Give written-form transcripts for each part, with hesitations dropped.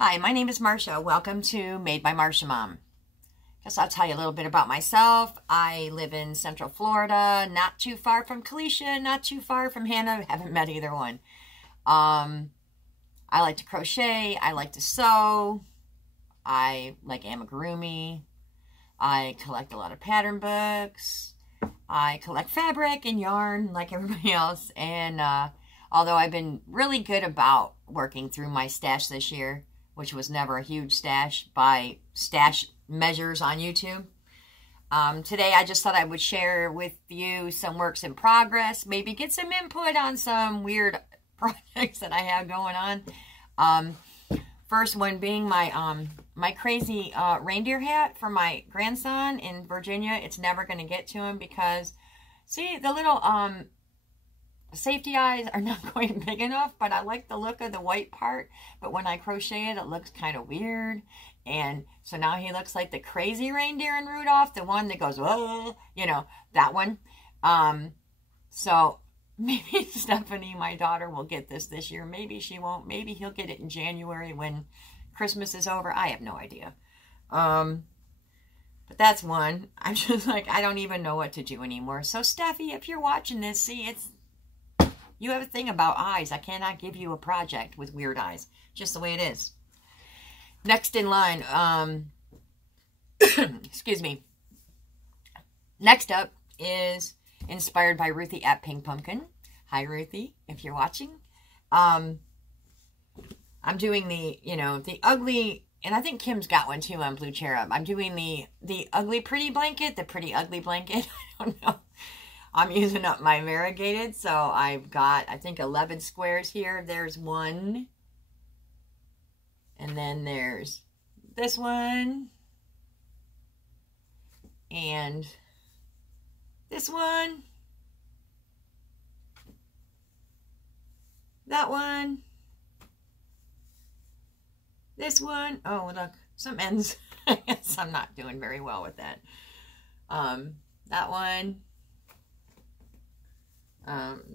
Hi, my name is Marcia. Welcome to Made by Marcia Mom. Guess I'll tell you a little bit about myself. I live in Central Florida, not too far from Kalisha, not too far from Hannah. Haven't met either one. I like to crochet. I like to sew. I like amigurumi. I collect a lot of pattern books. I collect fabric and yarn like everybody else. And although I've been really good about working through my stash this year, which was never a huge stash by stash measures on YouTube. Today I just thought I would share with you some works in progress, maybe get some input on some weird projects that I have going on. First one being my my crazy reindeer hat for my grandson in Virginia. It's never going to get to him because, see, the little safety eyes are not quite big enough, but I like the look of the white part. But when I crochet it, it looks kind of weird. And so now he looks like the crazy reindeer in Rudolph, the one that goes, oh, you know, that one. So maybe Stephanie, my daughter, will get this year. Maybe she won't. Maybe he'll get it in January when Christmas is over. I have no idea. But that's one. I'm just like, I don't even know what to do anymore. So Steffi, if you're watching this, see, you have a thing about eyes. I cannot give you a project with weird eyes. Just the way it is. Next in line, excuse me. Next up is inspired by Ruthie at Pink Pumpkin. Hi, Ruthie, if you're watching. I'm doing the, you know, the ugly, and I think Kim's got one too on Blue Cherub. I'm doing the ugly pretty blanket, the pretty ugly blanket. I don't know. I'm using up my variegated, so I've got, I think, 11 squares here. There's one. And then there's this one. And this one. That one. This one. Oh, look, some ends. I guess I'm not doing very well with that. That one.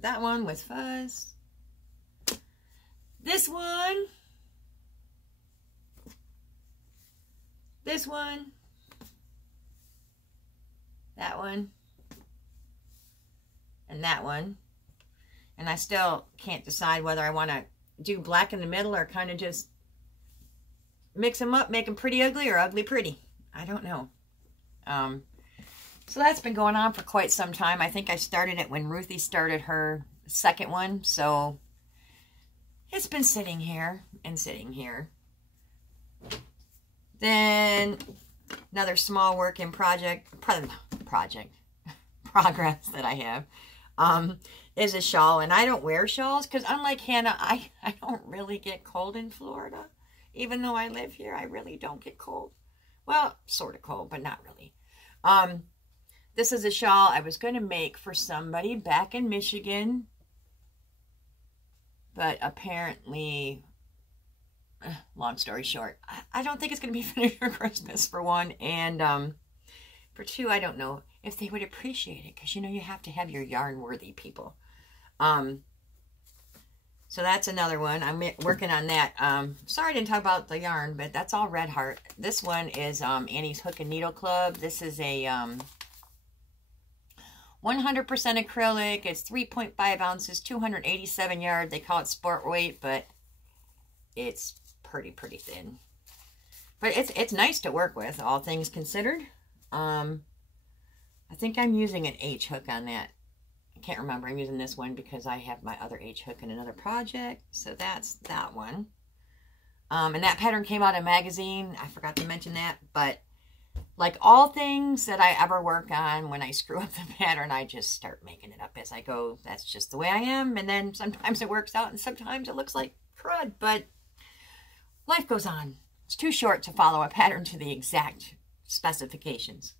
That one with fuzz. This one. This one. That one. And that one. And I still can't decide whether I want to do black in the middle or kind of just mix them up, make them pretty ugly or ugly pretty. I don't know. So that's been going on for quite some time. I think I started it when Ruthie started her second one. So it's been sitting here and sitting here. Then another small work in progress that I have is a shawl. And I don't wear shawls because unlike Hannah, I don't really get cold in Florida. Even though I live here, I really don't get cold. Well, sort of cold, but not really. This is a shawl I was going to make for somebody back in Michigan. But apparently, long story short, I don't think it's going to be finished for Christmas, for one. And for two, I don't know if they would appreciate it. Because, you know, you have to have your yarn-worthy people. So that's another one. I'm working on that. Sorry I didn't talk about the yarn, but that's all Red Heart. This one is Annie's Hook and Needle Club. This is a 100% acrylic. It's 3.5 ounces, 287 yards. They call it sport weight, but it's pretty thin. But it's nice to work with, all things considered. I think I'm using an H hook on that. I can't remember. I'm using this one because I have my other H hook in another project. So that's that one. And that pattern came out in a magazine. I forgot to mention that, but like all things that I ever work on, when I screw up the pattern, I just start making it up as I go. That's just the way I am. And then sometimes it works out and sometimes it looks like crud, but life goes on. It's too short to follow a pattern to the exact specifications.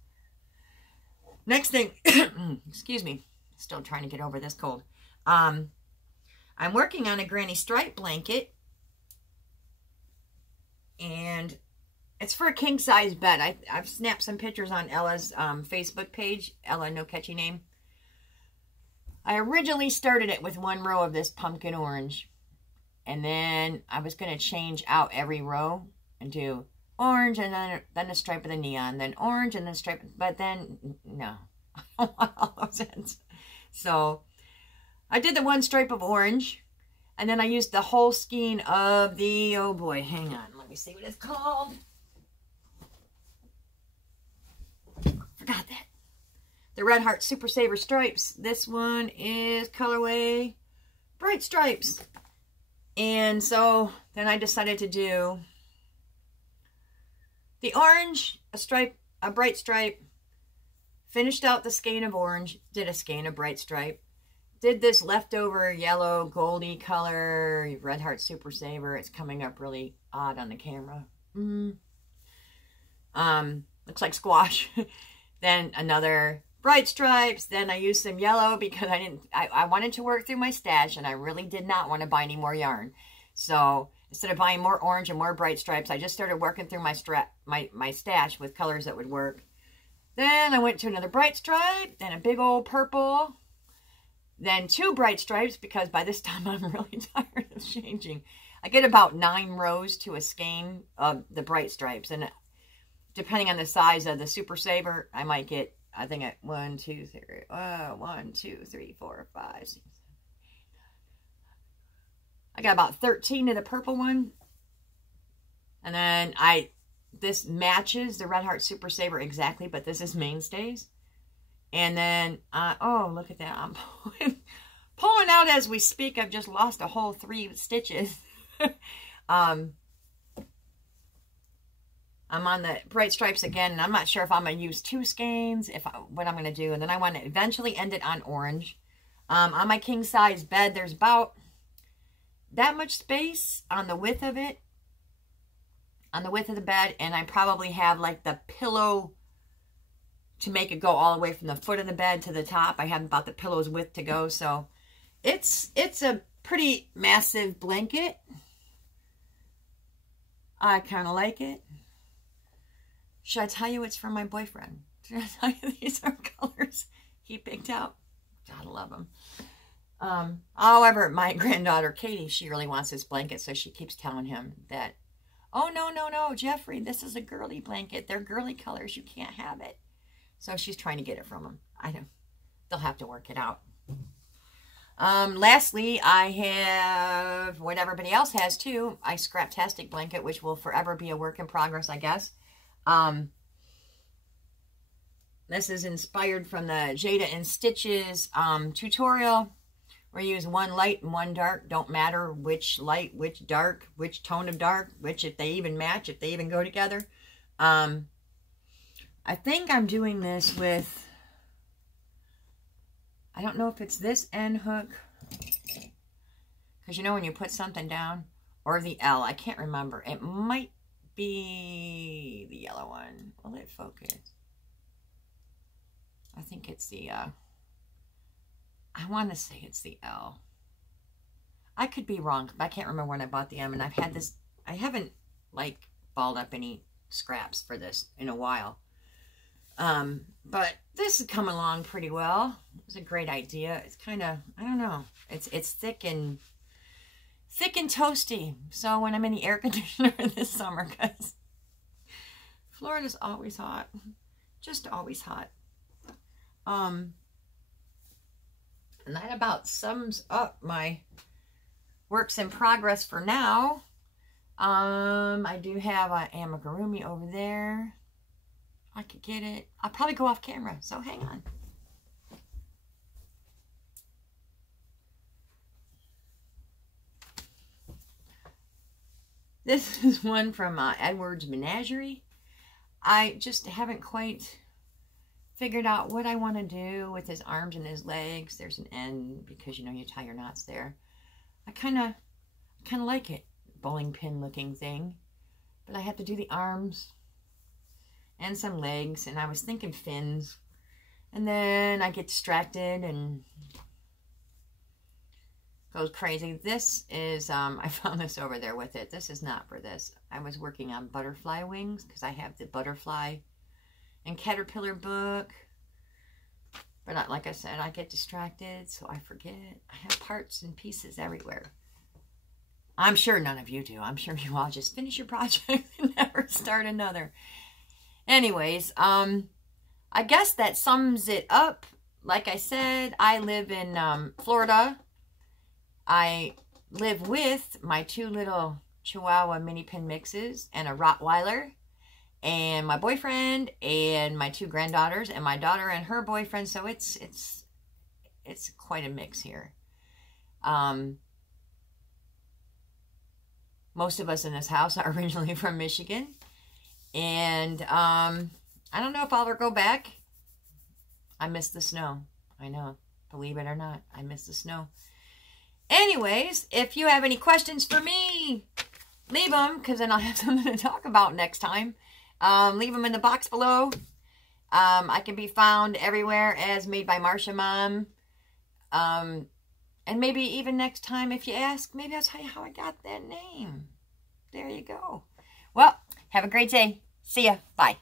Next thing, excuse me, still trying to get over this cold. I'm working on a granny stripe blanket, and it's for a king size bed. I've snapped some pictures on Ella's Facebook page. Ella, no catchy name. I originally started it with one row of this pumpkin orange. And then I was going to change out every row and do orange and then a stripe of the neon, then orange and then stripe. But then, no, I don't want all those ends. So I did the one stripe of orange. And then I used the whole skein of the, oh boy, hang on. Let me see what it's called. Forgot that. The Red Heart Super Saver Stripes. This one is colorway Bright Stripes. And so then I decided to do the orange, a bright stripe, finished out the skein of orange, did a skein of bright stripe, did this leftover yellow goldy color, Red Heart Super Saver. It's coming up really odd on the camera. Looks like squash. Then another bright stripes. Then I used some yellow because I wanted to work through my stash and I really did not want to buy any more yarn. So instead of buying more orange and more bright stripes, I just started working through my stash with colors that would work. Then I went to another bright stripe, then a big old purple, then 2 bright stripes because by this time I'm really tired of changing. I get about 9 rows to a skein of the bright stripes, and depending on the size of the Super Saver, I might get, I think at 1, 2, 3, 4, 5, 6. I got about 13 of the purple one. And then this matches the Red Heart Super Saver exactly, but this is Mainstays. And then, oh, look at that. I'm pulling out as we speak. I've just lost a whole 3 stitches. I'm on the bright stripes again, and I'm not sure if I'm going to use 2 skeins, what I'm going to do. And then I want to eventually end it on orange. On my king size bed, there's about that much space on the width of it, on the width of the bed, and I probably have like the pillow to make it go all the way from the foot of the bed to the top. I have about the pillow's width to go, so it's a pretty massive blanket. I kind of like it. Should I tell you it's from my boyfriend? Should I tell you these are colors he picked out? Gotta love them. However, my granddaughter, Katie, she really wants this blanket, so she keeps telling him that, oh, no, Jeffrey, this is a girly blanket. They're girly colors. You can't have it. So she's trying to get it from him. I know. They'll have to work it out. Lastly, I have what everybody else has, too. A Scraptastic blanket, which will forever be a work in progress, I guess. This is inspired from the Jada and Stitches tutorial. We use 1 light and 1 dark. Don't matter which light, which dark, which tone of dark, which if they even match, if they even go together. I think I'm doing this with, I don't know if it's this end hook, because you know when you put something down, or the L, I can't remember. It might be the yellow one. Will it focus? I think it's the, I want to say it's the L. I could be wrong. I can't remember when I bought the M, and I've had this, I haven't, like, balled up any scraps for this in a while. But this is coming along pretty well. It was a great idea. It's kind of, I don't know. It's thick and toasty. So when I'm in the air conditioner this summer, because Florida's always hot. Just always hot. And that about sums up my works in progress for now. I do have an amigurumi over there. I could get it. I'll probably go off camera, so hang on. This is one from Edward's Menagerie. I just haven't quite figured out what I want to do with his arms and his legs. There's an end because, you know, you tie your knots there. I kind of like it. Bowling pin looking thing. But I have to do the arms and some legs, and I was thinking fins, and then I get distracted and goes crazy. This is, I found this over there with it. This is not for this. I was working on butterfly wings because I have the butterfly and caterpillar book, but like I said, I get distracted, so I forget. I have parts and pieces everywhere. I'm sure none of you do. I'm sure you all just finish your project and never start another. Anyways, I guess that sums it up. Like I said, I live in Florida. I live with my 2 little Chihuahua mini pin mixes and a Rottweiler, and my boyfriend and my 2 granddaughters and my daughter and her boyfriend. So it's quite a mix here. Most of us in this house are originally from Michigan, and I don't know if I'll ever go back. I miss the snow. I know, believe it or not, I miss the snow. Anyways, if you have any questions for me, leave them, because then I'll have something to talk about next time. Leave them in the box below. I can be found everywhere as Made by Marsha Mom. And maybe even next time, if you ask, maybe I'll tell you how I got that name. There you go. Well, have a great day. See ya. Bye.